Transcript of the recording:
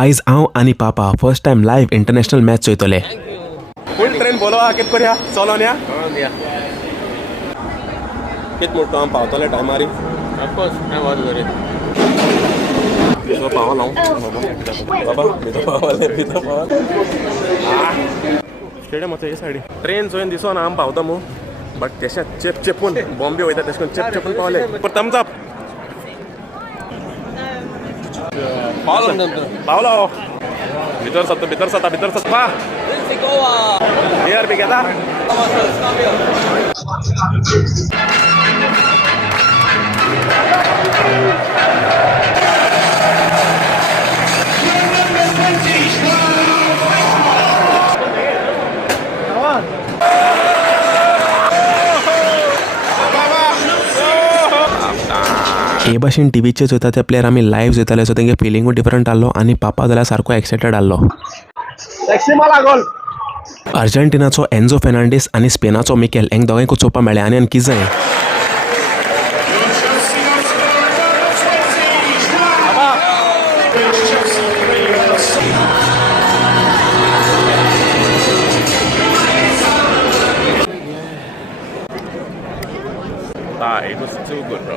आयज हांव आनी पापा first time live international match चोयतले. फुल ट्रेन बोलवा कित करया चलोन या कित म्हणटा हांव पावतले टायमार पावला बाबा भितर पावले भितर पावले स्टेडियम वचो हे सायडीन ट्रेन चोयन दिसोन हांव पावता मू बट तेशें चेप चेपून बॉम्बे वयता तेश कोन्न चेप चेपून पावले पण थम्स अप पावलो भितर सत्ता पा बियर बी घेता हे भाशेन टीव्हीचेर चोयता ते प्लेयर आमी लायव्ह चोयताले सो तेंगे फिलिंगूय डिफरंट आहलो आनी पापा जाल्यार सारको एक्सायटेड आहलो. अर्जेंटिनाचो एन्झो फेर्नांडीस आनी स्पेनाचो मिकेल हेंक दोगांयकूय चोवपा मेळ्ळें आनी कितें जालें It was too good, bro.